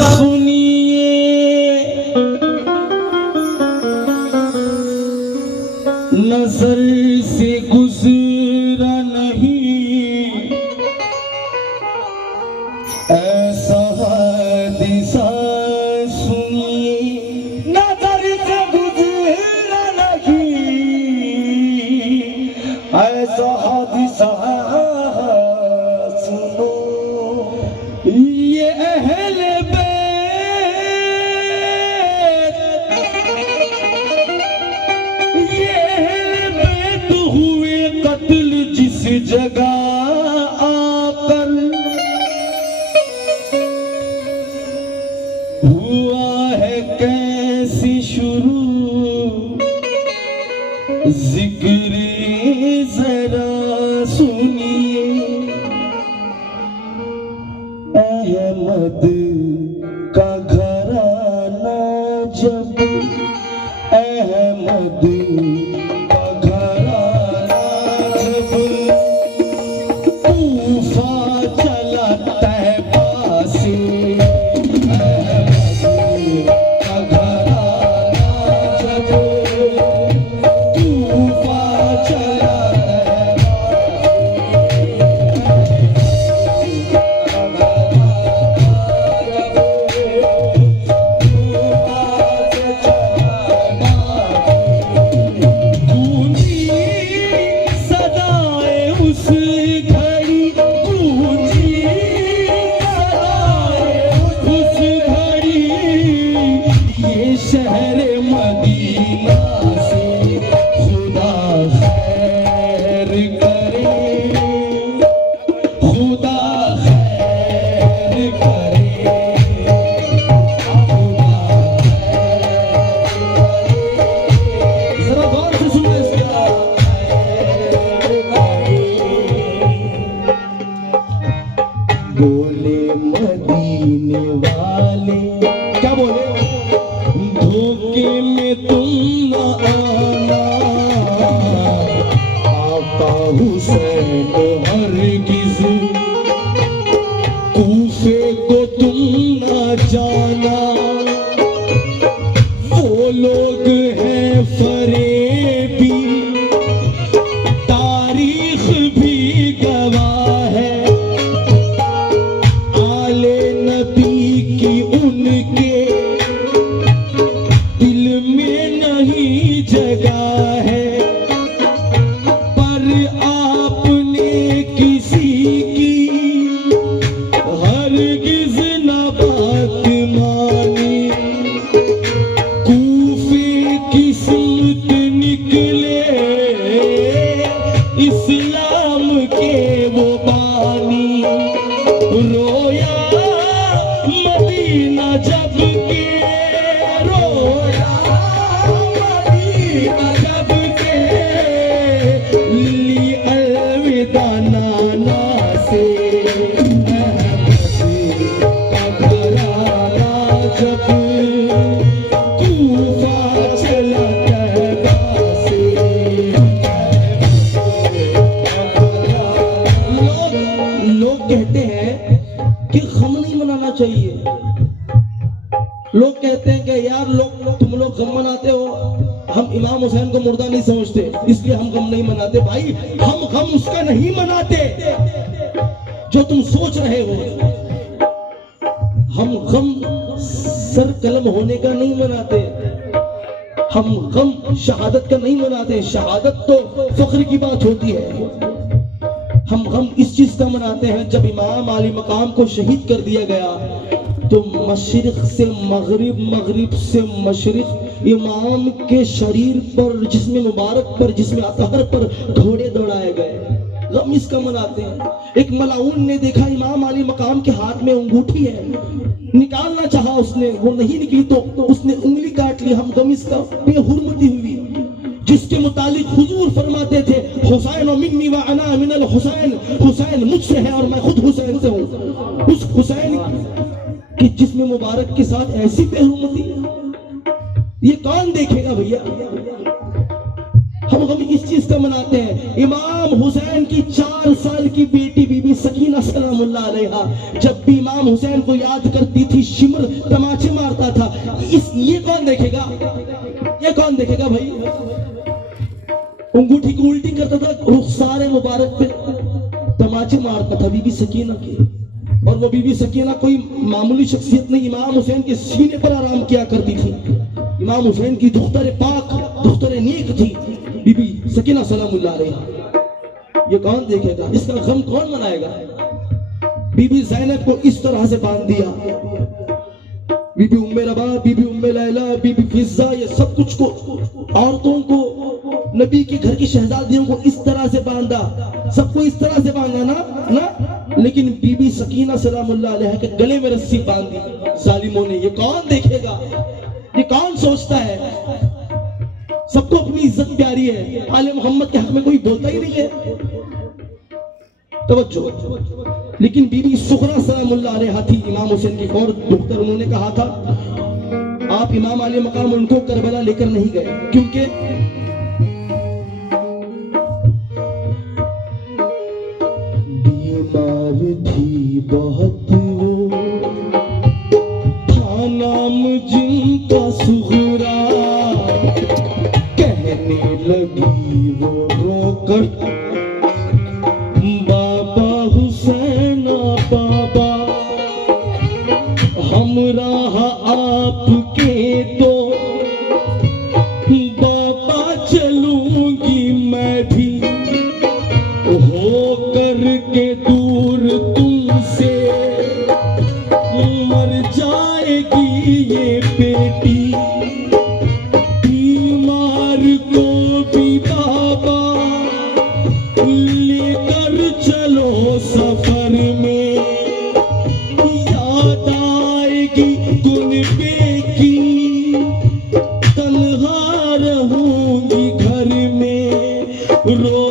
सुनिए नजर से गुजरा नहीं ऐसा हादिसा सुनिए नजर से गुजरा नहीं ऐसा हादिसा सुनो ये अहल बैत ये अहल बैत हुए कत्ल जिस जगह आकर हुआ है कैसी शुरू जिक्र जरा सुनिए अहमद का घराना जब अहमद का घराना जब तूफा चला तैबा से अहमद का घराना जब तूफा चला शहर मदीना से खुदा खैर करे खुदा खैर करे खुदा जरा गौर से सुनो इसका बोले मदीने वाले क्या बोले धोखे में तुम न आना आका हुसैन हरगिज़ कूफे को तुम न जाना वो लोग हैं फरेबी तारीख भी गवाह है आले नबी की उनके जगह है पर आपने किसी की हरगिज़ न बात मानी कूफे की सिमत निकले इस्लाम के वो बानी रोया मदीना जब के रोया जब के ली अलविदा नाना से का घराना जब तूफा चला तैबा से लोग कहते हैं कि गम नहीं मनाना चाहिए लोग कहते हैं कि यार तुम लोग गम मनाते हो हम इमाम हुसैन को मुर्दा नहीं समझते इसलिए हम गम नहीं मनाते भाई हम गम उसका नहीं मनाते जो तुम सोच रहे हो हम गम सर कलम होने का नहीं मनाते हम गम शहादत का नहीं मनाते शहादत तो फख्र की बात होती है हम गम इस चीज का मनाते हैं जब इमाम आली मकाम को शहीद कर दिया गया तो मशरिक से मगरिब मगरिब से मशरिक इमाम के शरीर पर जिस्म मुबारक पर जिस्म अतहर पर घोड़े दौड़ाए गए गम इसका मनाते हैं एक मलाउन ने देखा इमाम आली मकाम के हाथ में अंगूठी है निकालना चाहा उसने वो नहीं निकली तो उसने उंगली काट ली हम गम इसका बेहुरमती हुई जिसके मुतालिक हुजूर फरमाते थे हुसैन मिन्नी व अना मिनल हुसैन हुसैन मुझसे है और मैं खुद हुसैन से हूँ उस हुसैन कि जिस्म मुबारक के साथ ऐसी बेहुरमती ये कौन देखेगा भैया हम इस चीज का मनाते हैं। इमाम हुसैन की 4 साल की बेटी बीबी सकीना सलाम सलामुल्लाह अलैहा जब भी इमाम हुसैन को याद करती थी शिमर तमाचे मारता था। ये कौन देखेगा, ये कौन देखेगा भाई। अंगूठी को उल्टी करता था, रुखसारे मुबारक पे तमाचे मारता था बीबी सकीना के। और वो बीबी सकीना कोई मामूली शख्सियत नहीं, इमाम हुसैन के सीने पर आराम किया करती थी। इमाम हुसैन की दुख्तर पाक, दुख्तर नेक थी बीबी सकीना सलामुल्लाह अलैहा। ये कौन देखेगा, इसका गम कौन मनाएगा। बीबी ज़ैनब को इस तरह से बांध दिया, बीबी उम्मे रबा, बीबी उम्मे लैला, बीबी फिज़्ज़ा, ये सब कुछ को, औरतों को, नबी के घर की शहजादियों को इस तरह से बांधा, सबको इस तरह से बांधा ना। लेकिन बीबी सकीना सलामुल्लाह अलैहा के गले में रस्सी बांधी जालिमों ने। ये कौन देखेगा, ये कौन सोचता है। सबको अपनी इज्जत प्यारी है, आले मोहम्मद के हक में कोई बोलता ही नहीं है। तवज्जो। लेकिन बीबी सुगरा सलामुल्लाह अलैहा थी इमाम हुसैन की और दुख्तर। उन्होंने कहा था आप इमाम आले मकाम उनको करबला लेकर नहीं गए, क्योंकि बीमार थी बहुत वो, था नाम जिनका सुगरा, कहने लगी वो रोकर बाबा हुसैना बाबा, हम राह आपके तो बाबा चलूंगी मैं भी, हो करके दूर तुमसे मर जाएगी ये बेटी, बीमार को भी बाबा लेकर चलो सफर में, याद आएगी कुनबे की, तन्हा रहूंगी घर में, रो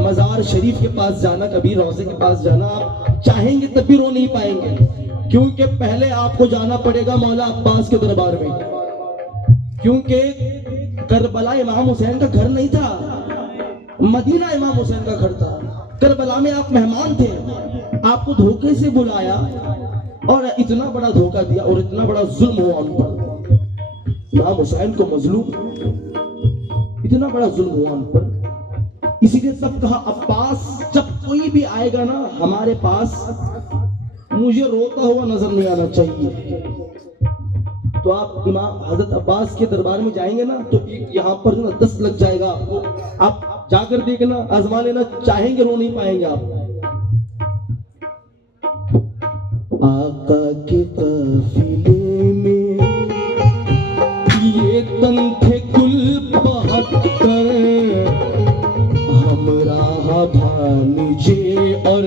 मज़ार शरीफ के पास जाना, कभी रोज़े के पास जाना, आप चाहेंगे तब भी रो नहीं पाएंगे, क्योंकि पहले आपको जाना पड़ेगा मौला अब्बास के दरबार में, क्योंकि करबला इमाम हुसैन का घर नहीं था, मदीना इमाम हुसैन का घर था। करबला में आप मेहमान थे, आपको धोखे से बुलाया और इतना बड़ा धोखा दिया और इतना बड़ा जुल्म हुआ उन पर, इमाम हुसैन को मजलूम, इतना बड़ा जुल्म हुआ उन पर। इसीलिए सब कहा अब्बास जब कोई भी आएगा ना हमारे पास, मुझे रोता हुआ नजर नहीं आना चाहिए। तो आप इमाम हजरत अब्बास के दरबार में जाएंगे ना तो यहाँ पर ना दस्त लग जाएगा आपको, आप जाकर देखना, आजमा लेना, चाहेंगे रो नहीं पाएंगे आप। आका के काफिले में ये तन थे कुल 72, हमरा भानीजे और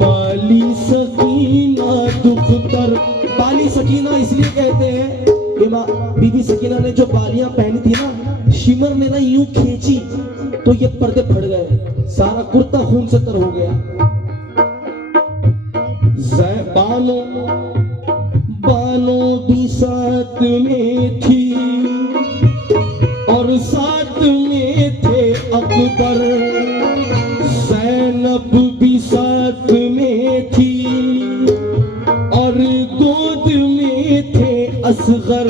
बाली सकीना दुख्तर। बाली सकीना इसलिए कहते हैं, बीबी सकीना ने जो बालियां पहनी थी ना, शिमर ने ना यूं खींची तो ये पर्दे फट गए, सारा कुर्ता खून से तर हो गया। बानो भी साथ में थी और साथ में थे अकबर, ज़ैनब भी साथ में थी और गोद में थे असगर।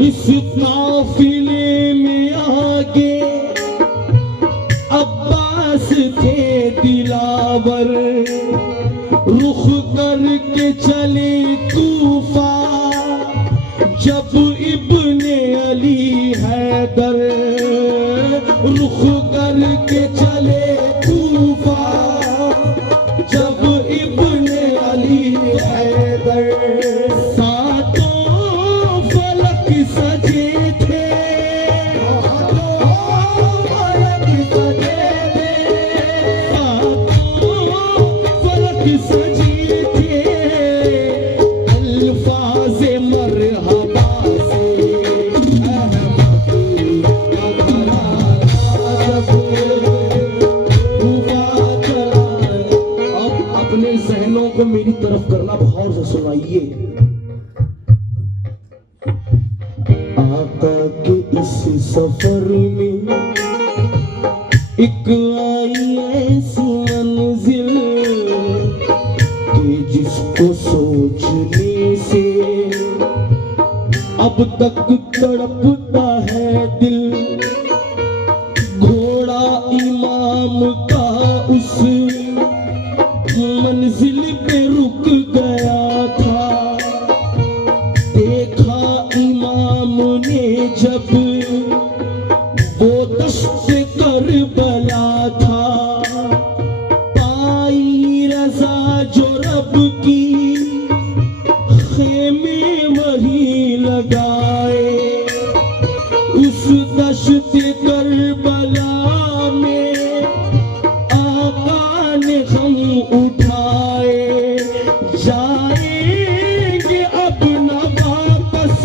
इस काफिले में आगे अब्बास थे दिलावर, रुख करके चले कूफा जब इब्ने अली हैदर, रुख करके चले कूफा जब इब्ने अली हैदर। सातों फलक सजे थे, सातों फलक सजे थे, सातों गौर से सुनाइए। आका के इस सफर में एक आई ऐसी मंजिल कि जिसको सोचने से अब तक तड़पता है दिल। घोड़ा इमाम का उस मंजिल पे रुक गया था। देखा इमाम ने जब वो दश्त करबला था, पाई रज़ा जो रब की खेमे वही लगाए। उस दश्त करबला में आका ने हम उठाए। जाएंगे अब न वापस,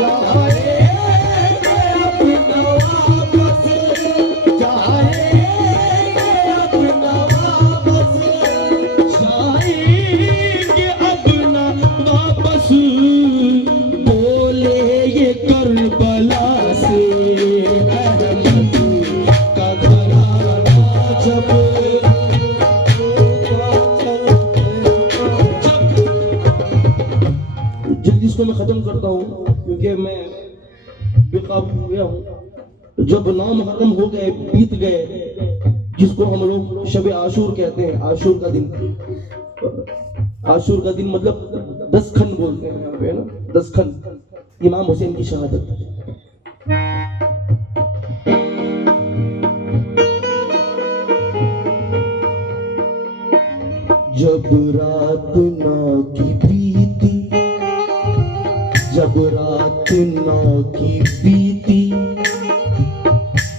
जाएंगे अब न वापस, जाएंगे अब न वापस, जाएंगे अब न वापस। बोले ये करबला से अहमद का घराना जब जल्दी इसको मैं खत्म करता हूँ क्योंकि मैं बेकाबू हो गया हूँ। जब 9 मुहर्रम हो गए, बीत गए, जिसको हम लोग शब आशूर कहते हैं, आशूर का दिन, आशूर का दिन मतलब 10 खन बोलते हैं यहाँ पे ना, 10 खन, इमाम हुसैन की शहादत। जब रात ना की बीती, जब रात ना की बीती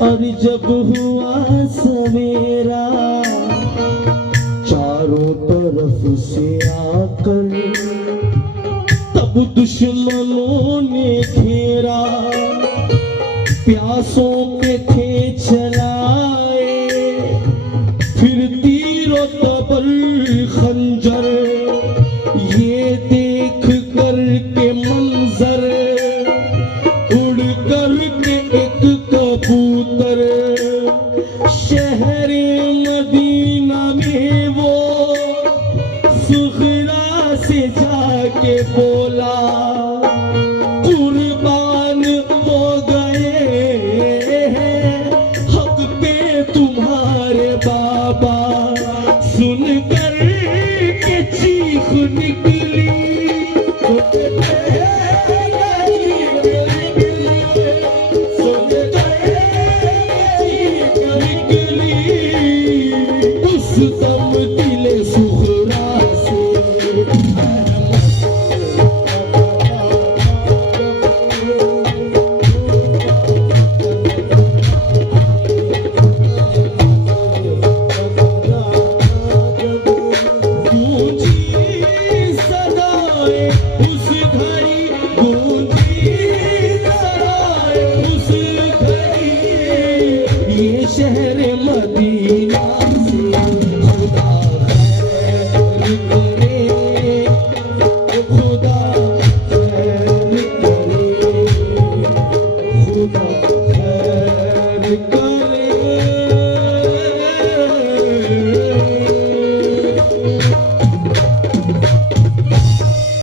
और जब हुआ सवेरा, चारों तरफ से आकर तब दुश्मनों ने घेरा। प्यासों पे थे चलाए फिर तीरों तबर खंजर। ये देख कर के मंजर उड़ कर के एक कबूतर शहर मदीना में वो सुखरा से जाके बोला, कुर्बान हो गए हैं हक पे तुम्हारे बाबा। सुन कर के चीख निकली, सुन कर के चीख निकली, उस दम दिले सुखरा से शहर मदीना से खुदा खैर करे, खुदा